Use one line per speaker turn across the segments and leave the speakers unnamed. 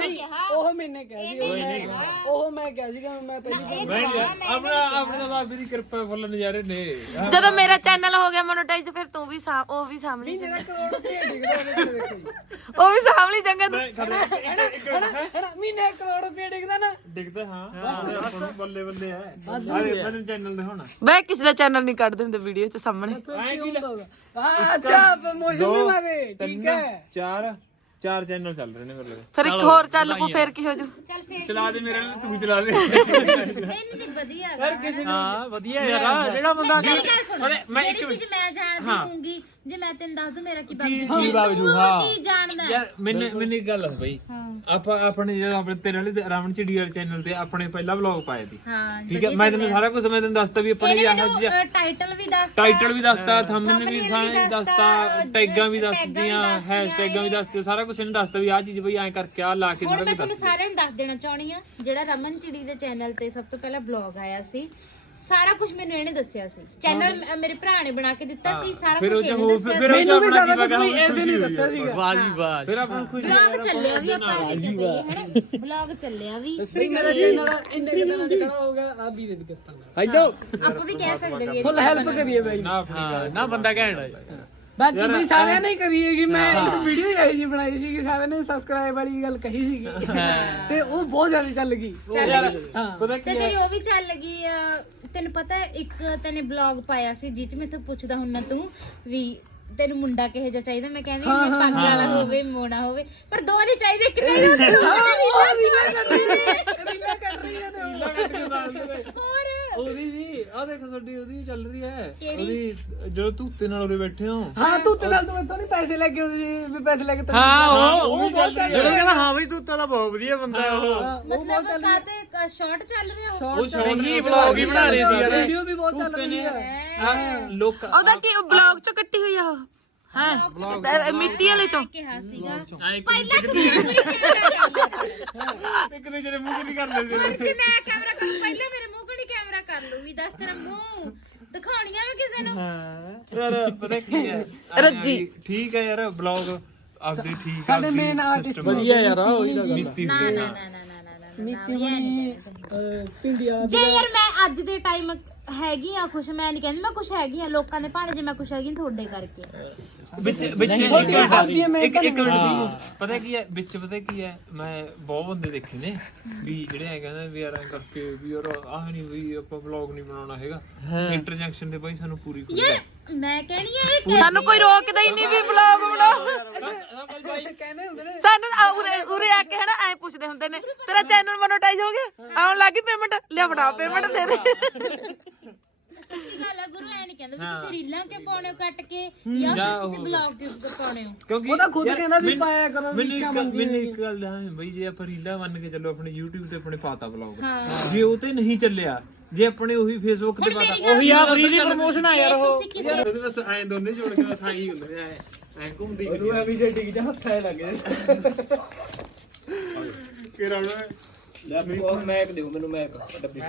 ਉਹ ਮੈਨੇ ਕਿਹਾ ਸੀ ਉਹ ਮੈਂ ਕਿਹਾ ਸੀਗਾ ਮੈਂ ਪਹਿਲੀ
ਆਪਣੇ ਤਾਂ ਬਾਬੇ ਦੀ ਕਿਰਪਾ ਫੁੱਲ ਨਜ਼ਾਰੇ ਨੇ।
ਜਦੋਂ ਮੇਰਾ ਚੈਨਲ ਹੋ ਗਿਆ ਮੋਨੇਟਾਈਜ਼ ਫਿਰ ਤੂੰ ਵੀ ਉਹ ਵੀ ਸਾਹਮਣੇ
ਮੇਰਾ ਕਰੋੜ ਰੁਪਏ ਡਿੱਗਦਾ ਦੇਖੋ
ਉਹ ਵੀ ਸਾਹਮਣੇ ਚੰਗਾ
ਮਹੀਨੇ ਕਰੋੜ ਰੁਪਏ ਡਿੱਗਦਾ ਨਾ
ਦਿਖਦਾ ਹਾਂ ਬੱਲੇ ਬੱਲੇ ਹੈ ਆਪਣੇ ਚੈਨਲ ਦੇ ਹੁਣ
ਬਈ ਕਿਸੇ ਦਾ ਚੈਨਲ ਨਹੀਂ ਕੱਢ ਦਿੰਦੇ ਵੀਡੀਓ ਚ ਸਾਹਮਣੇ
ਅੱਛਾ ਪ੍ਰਮੋਸ਼ਨ ਵੀ ਮਾਰੇ ਠੀਕ ਹੈ
ਚਾਰ ਚੈਨਲ ਚੱਲ ਰਹੇ ਨੇ ਮੇਰੇ ਲਈ।
ਫਿਰ ਇੱਕ ਹੋਰ ਚੱਲ ਪੋ ਫਿਰ ਕੀ ਹੋ ਜੂ
ਚੱਲ ਫੇਰ
ਚਲਾ ਦੇ ਮੇਰੇ ਨਾਲ ਤੂੰ ਚਲਾ ਦੇ
ਨਹੀਂ ਵਧੀਆ
ਯਾਰ ਕਿਸੇ ਨੂੰ
ਹਾਂ ਵਧੀਆ ਯਾਰ ਜਿਹੜਾ ਬੰਦਾ
ਮੈਂ ਇੱਕ
ਚੀਜ਼ ਮੈਂ ਜਾਣਦੀ ਹੋਊਂਗੀ ਜੇ ਮੈਂ ਤੈਨੂੰ ਦੱਸ ਦੂੰ ਮੇਰਾ ਕੀ ਬਾਬੂ
ਕੀ ਬਾਵਜੂ ਹਾਂ
ਚੀਜ਼ ਜਾਣਦਾ
ਯਾਰ ਮੈਨੂੰ ਇੱਕ ਗੱਲ ਦੱਸ ਬਈ ਆਪਣੇ ਜਦੋਂ ਆਪਣੇ ਤੇਰੇ ਵਾਲੇ ਰਾਵਣ ਚਿੜੀ ਵਾਲੇ ਚੈਨਲ ਤੇ ਆਪਣੇ ਪਹਿਲਾ ਵਲੌਗ ਪਾਇਆ ਸੀ
ਹਾਂ
ਠੀਕ ਹੈ ਮੈਂ ਤੈਨੂੰ ਸਾਰਾ ਕੁਝ ਮੈਂ ਤੈਨੂੰ ਦੱਸਤਾ ਵੀ ਆਪਣੇ ਆਹ
ਟਾਈਟਲ ਵੀ ਦੱਸਤਾ
ਥੰਬਨੇਲ ਵੀ ਸਾਰਾ ਦੱਸਤਾ ਟੈਗਾਂ ਵੀ ਦੱਸਦੀਆਂ ਹੈਸ਼ਟੈਗਾਂ ਵੀ ਦੱਸਦੇ ਸਾਰਾ ਕੁਝ ਇਹਨੂੰ ਦੱਸਤਾ ਵੀ ਆਹ ਚੀਜ਼ ਬਈ ਐਂ ਕਰਕੇ ਆ ਲਾ ਕੇ
ਹੁਣ
ਸਾਰਾ
ਮੈਂ
ਕੁਝ
ਤੁਹਾਨੂੰ ਸਾਰਿਆਂ ਨੂੰ ਦੱਸ ਦੇਣਾ ਚਾਹਣੀ ਆ ਜਿਹੜਾ ਰਮਨ ਚਿੜੀ ਦੇ ਚੈਨਲ ਤੇ ਸਭ ਤੋਂ ਪਹਿਲਾਂ ਬਲੌਗ ਆਇਆ ਸੀ ਸਾਰਾ ਕੁਝ ਮੈਨੂੰ ਇਹਨੇ ਦੱਸਿਆ ਸੀ ਚੈਨਲ ਮੇਰੇ ਭਰਾ ਨੇ ਬਣਾ ਕੇ ਦਿੱਤਾ ਸੀ ਸਾਰਾ ਕੁਝ ਇਹਨੇ ਦੱਸਿਆ
ਮੈਨੂੰ ਵੀ ਸਾਰਾ ਕੁਝ ਵੀ ਐਸੇ ਨਹੀਂ ਦੱਸਿਆ ਸੀਗਾ
ਵਾਹ ਜੀ ਵਾਹ
ਫਿਰ ਆਪਾਂ ਖੁਸ਼
ਬਲੌਗ ਚੱਲਿਆ ਵੀ ਆਪਾਂ ਇਹ ਚ ਪਈ ਹੈ ਬਲੌਗ ਚੱਲਿਆ ਵੀ
ਮੇਰਾ ਚੈਨਲ ਇੰਨੇ ਦਿਨਾਂ ਚ ਖੜਾ ਹੋਗਾ ਆ ਵੀ ਦੇ ਦਿੱਤਾ
ਹੈਲੋ
ਆਪਾਂ ਵੀ ਕਹਿ ਸਕਦੇ ਵੀ
ਫੁੱਲ ਹੈਲਪ ਕਰੀਏ ਬਾਈ
ਹਾਂ ਨਾ ਬੰਦਾ ਘੈਂਟ
ਬਾਕੀ ਵੀ ਸਾਰਿਆਂ ਨੇ ਹੀ ਕਰੀ ਹੈਗੀ ਮੈਂ ਇੱਕ ਵੀਡੀਓ ਆਈ ਜੀ ਬਣਾਈ ਸੀ ਕਿ ਸਾਰਿਆਂ ਨੇ ਸਬਸਕ੍ਰਾਈਬ ਵਾਲੀ ਗੱਲ ਕਹੀ ਸੀਗੀ ਤੇ ਉਹ ਬਹੁਤ ਜ਼ਿਆਦਾ ਚੱਲ ਗਈ
ਪਤਾ
ਤੇ ਤੇਰੀ ਉਹ ਵੀ ਚੱਲ ਗਈ ਤੈਨੂੰ ਪਤਾ ਇੱਕ ਤੈਨੇ ਬਲੌਗ ਪਾਇਆ ਸੀ ਜਿਹ ਚ ਮੈਥੋਂ ਪੁੱਛਦਾ ਹੁੰਨਾ ਤੂੰ ਵੀ ਤੈਨੂੰ ਮੁੰਡਾ ਕਿਹੋ ਜਿਹਾ ਚਾਹੀਦਾ ਮੈਂ ਕਹਿੰਦੀ ਪੱਗ ਵਾਲਾ ਹੋਵੇ ਮੋਣਾ ਹੋਵੇ ਪਰ ਦੋ ਨਹੀਂ ਚਾਹੀਦੇ ਇੱਕ ਚਾਹੀਦਾ ਹੋਰ
ਉਹਦੀ ਵੀ ਆ ਦੇਖ ਤੁਹਾਡੀ ਉਹਦੀ ਚੱਲ ਰਹੀ ਹੈ ਉਹਦੀ ਜਦੋਂ ਤੂਤੇ ਨਾਲ ਉਰੇ ਬੈਠੇ ਹੋ
ਹਾਂ ਤੂੰ ਤੇ ਨਾਲ ਤੂੰ ਨਹੀਂ ਪੈਸੇ ਲੈ ਕੇ ਵੀ ਪੈਸੇ ਲੈ ਕੇ
ਹਾਂ ਉਹ ਜਿਹੜਾ ਕਹਿੰਦਾ ਹਾਂ ਬਈ ਤੂੰ ਤਾਂ ਬਹੁਤ ਵਧੀਆ ਬੰਦਾ ਉਹ
ਮਤਲਬ ਕਾਤੇ ਸ਼ਾਰਟ ਚੱਲ ਰਿਹਾ
ਉਹ ਸ਼ੌਂਕ
ਹੀ ਵਲੌਗ ਹੀ ਬਣਾ ਰਹੀ ਸੀ ਯਾਰ
ਵੀਡੀਓ ਵੀ ਬਹੁਤ ਚੱਲ ਰਹੀ ਹੈ
ਲੋਕ
ਉਹਦਾ ਕੀ ਬਲੌਗ ਚ ਕੱਟੀ ਹੋਈ ਆ ਉਹ ਹਾਂ ਮਿੱਟੀ ਵਾਲੇ ਚੋਂ
ਕਿਹਾ ਸੀਗਾ
ਪਹਿਲਾਂ ਤੂੰ ਇੱਕ ਦੂਜੇ ਦੇ ਮੂੰਹ ਨਹੀਂ ਕਰ ਲੈਂਦੇ
ਜੇ ਮੈਂ ਕੈਮਰਾ ਕਰ ਪਹਿਲਾਂ ਮੇਰੇ ਮੂੰਹ ਕੋਲ ਕੈਮਰਾ ਕਰ ਲੂ ਵੀ ਦੱਸ ਤੇਰਾ ਮੂੰਹ ਦਿਖਾਉਣੀਆਂ ਮੈਂ ਕਿਸੇ ਨੂੰ
ਯਾਰ ਪਤਾ ਕੀ ਹੈ
ਰੱਜੀ
ਠੀਕ ਹੈ ਯਾਰ ਬਲੌਗ ਆਪਦੇ ਠੀਕ
ਸਾਡੇ ਮੇਨ ਆਰਟਿਸਟ
ਵਧੀਆ ਯਾਰ ਉਹੀ ਤਾਂ ਗੱਲ
ਨੀਤੀ ਹੋਣੀ ਪਿੰਡੀਆ
ਜੇ ਯਾਰ ਮੈਂ ਅੱਜ ਦੇ ਟਾਈਮ ਹੈਗੀ ਆ ਕੁਛ ਮੈਂ ਨਹੀਂ ਕਹਿੰਦੀ ਮੈਂ ਕੁਛ ਹੈਗੀ ਆ ਲੋਕਾਂ ਦੇ ਭਾਣੇ ਜੇ ਮੈਂ ਕੁਛ ਹੈਗੀ ਤੁਹਾਡੇ ਕਰਕੇ
ਵਿੱਚ ਇੱਕ ਮਿੰਟ ਪਤਾ ਕੀ ਹੈ ਵਿੱਚ ਪਤਾ ਕੀ ਹੈ ਮੈਂ ਬਹੁਤ ਬੰਦੇ ਦੇਖੇ ਨੇ ਵੀ ਜਿਹੜੇ ਐ ਕਹਿੰਦੇ ਵੀ ਯਾਰ ਐ ਕਰਕੇ ਵੀ ਯਾਰ ਆਹ ਨਹੀਂ ਵੀ ਆਪਾਂ ਵਲੌਗ ਨਹੀਂ ਬਣਾਉਣਾ ਹੈਗਾ ਇੰਟਰਜੈਕਸ਼ਨ ਦੇ ਬਾਈ ਸਾਨੂੰ ਪੂਰੀ
ਯਾਰ ਮੈਂ ਕਹਿਣੀ ਆ ਇਹ
ਸਾਨੂੰ ਕੋਈ ਰੋਕਦਾ ਹੀ ਨਹੀਂ ਵੀ ਬਲੌਗ ਬਣਾਓ
ਕਹਿੰਦੇ ਹੁੰਦੇ ਨੇ
ਸਾਨੂੰ ਉਰੇ ਆ ਕੇ ਹਨਾ ਐ ਪੁੱਛਦੇ ਹੁੰਦੇ ਨੇ ਤੇਰਾ ਚੈਨਲ ਮੋਨੇਟਾਈਜ਼ ਹੋ ਗਿਆ ਆਉਣ ਲੱਗੀ ਪੇਮੈਂਟ ਲਿਆ ਫੜਾ ਪੇਮੈਂਟ ਦੇ ਦੇ
ਸੱਚੀ ਗੱਲ ਆ ਗੁਰੂ ਐ ਨਹੀਂ ਕਹਿੰਦਾ ਵੀ ਤੁਸੀਂ ਰੀਲਾਂ ਕੇ ਪਾਉਣੇ ਹੋ ਕੱਟ ਕੇ ਜਾਂ ਫਿਰ ਤੁਸੀਂ ਬਲੌਗ ਕੇ ਪਾਉਣੇ ਹੋ
ਕਿਉਂਕਿ
ਉਹਦਾ ਖੁਦ ਕਹਿੰਦਾ ਵੀ ਪਾਇਆ ਕਰੋ
ਮੈਨੂੰ ਇੱਕ ਗੱਲ ਦਾ ਬਈ ਜੇ ਆਪਾਂ ਰੀਲਾ ਮੰਨ ਕੇ ਚੱਲੋ ਆਪਣੇ YouTube ਤੇ ਆਪਣੇ ਪਾਤਾ ਵਲੌਗ ਜੇ ਉਹ ਤੇ ਨਹੀਂ ਚੱਲਿਆ ਜੇ ਆਪਣੇ ਉਹੀ ਫੇਸਬੁੱਕ ਤੇ ਪਾਤਾ
ਉਹੀ ਆ ਫ੍ਰੀ ਦੀ ਪ੍ਰਮੋਸ਼ਨ ਆ ਯਾਰ ਉਹ
ਉਹਦੇ ਬਸ ਐਂ ਦੋਨੇ ਜੋੜ ਕੇ ਬਸ ਆਹੀ ਹੁੰਦੇ ਨੇ ਐਂ ਘੁੰਮਦੀ
ਉਹਨੂੰ ਐਵੇਂ ਜੇ ਡਿੱਗ ਜਾ ਹੱਥ ਐ ਲੱਗੇ
ਕਿ ਰੌਣਾ
ਲੈ ਮੈਨੂੰ ਮੈਕ ਦਿਓ ਮੈਨੂੰ ਮੈਕ ਡੱਬੀ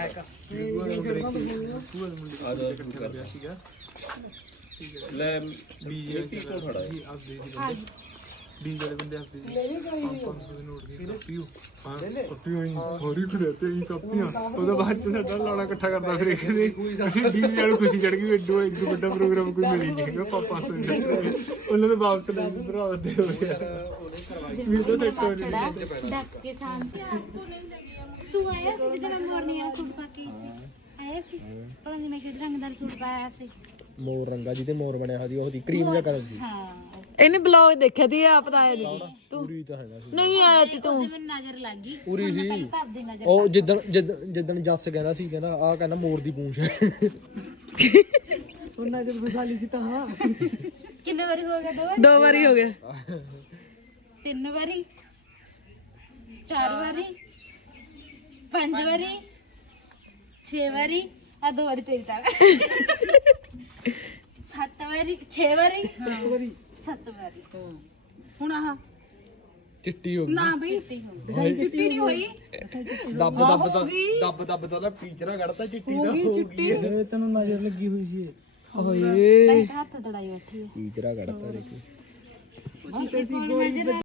ਲੈ
ਬੀਜੇ ਕੋ ਖੜਾ ਹੈ ਬੀਜੇ ਵਾਲੇ ਬੰਦੇ ਆਪਦੇ ਨੋਟ ਦੀ ਕਾਪੀਓ ਹਾਂ ਕਾਪੀਓ ਹੀ ਹੋਰੀ ਖੜੇ ਤੇ ਹੀ ਕਾਪੀਆਂ ਉਹਦਾ ਬਾਅਦ ਚ ਸਾਡਾ ਲਾਣਾ ਇਕੱਠਾ ਕਰਦਾ ਫਿਰ ਇੱਕ ਨੇ ਡੀ ਵਾਲੀ ਖੁਸ਼ੀ ਚੜ ਗਈ ਐਡੋ ਇੱਕ ਵੱਡਾ ਪ੍ਰੋਗਰਾਮ ਕੋਈ ਮਿਲ ਨਹੀਂ ਹੈਗਾ ਪਾਪਾ ਸੇ ਉਹਨਾਂ ਦੇ ਵਾਪਸ ਲੈ ਜੀ ਭਰਾ ਦੇ ਹੋ ਗਿਆ ਵੀ ਤਾਂ ਸੈੱਟ ਹੋ ਨਹੀਂ
ਡੱਕ ਕੇ ਸਾਹਮਣੇ ਤੂੰ ਆਇਆ ਸੀ ਜਦੋਂ ਮੈਂ ਮੋਰਨੀ ਵਾਲਾ ਸੂਟ ਪਾ ਕੇ ਆਇਆ ਸੀ ਪਤਾ ਨਹੀਂ ਮੈਂ ਕਿਹੜੇ ਰੰਗ ਦਾ ਸੂਟ ਪਾਇਆ ਸੀ
ਮੋਰ ਰੰਗਾ ਜੀ ਤੇ ਮੋਰ ਬਣਿਆ ਹੋਦੀ ਉਹਦੀ ਕਰੀਮ ਜਿਹਾ ਕਲਰ ਦੀ
ਹਾਂ
ਇਹਨੇ ਬਲੌਗ ਦੇਖਿਆ ਤੀ ਆਪ ਤਾਂ ਆਇਆ ਨਹੀਂ ਤੂੰ
ਪੂਰੀ ਤਾਂ ਹੈਗਾ ਸੀ
ਨਹੀਂ ਆਇਆ ਤੀ ਤੂੰ
ਮੈਨੂੰ ਨਜ਼ਰ ਲੱਗ ਗਈ
ਪੂਰੀ ਸੀ
ਆਪਦੀ ਨਜ਼ਰ
ਉਹ ਜਿੱਦਣ ਜੱਸ ਕਹਿੰਦਾ ਸੀ ਕਹਿੰਦਾ ਆਹ ਕਹਿੰਦਾ ਮੋਰ ਦੀ ਪੂੰਛ ਹੈ
ਉਹਨਾਂ ਜਦ ਫਸਾਲੀ ਸੀ ਤਾਂ ਹਾਂ
ਕਿੰਨੇ ਵਾਰੀ ਹੋ ਗਿਆ
ਦੋ ਵਾਰੀ ਹੋ ਗਿਆ
3 ਵਾਰੀ 4 ਵਾਰੀ 5 ਵਾਰੀ 6 ਵਾਰੀ ਆ 2 ਵਾਰੀ ਤੇਰੀ ਤਾਂ 7 ਵਾਰੀ 6 ਵਾਰੀ 7 ਵਾਰੀ
ਹੁਣ ਆਹ
ਚਿੱਟੀ ਹੋ ਗਈ
ਨਾ ਬਈ ਚਿੱਟੀ ਨਹੀਂ ਹੋਈ
ਦੱਬ ਦਾ ਪੀਚਰਾ ਕੱਢਤਾ ਚਿੱਟੀ ਦਾ ਹੋ ਗਈ
ਤੈਨੂੰ ਨਜ਼ਰ ਲੱਗੀ ਹੋਈ ਸੀ
ਓਏ
ਹੱਥ ਦੜਾਈ ਬੈਠੀ
ਪੀਚਰਾ ਕੱਢਤਾ ਦੇਖੀ
ਸ਼ੀਸ਼ੇ ਕੋਲ ਨਜ਼ਰ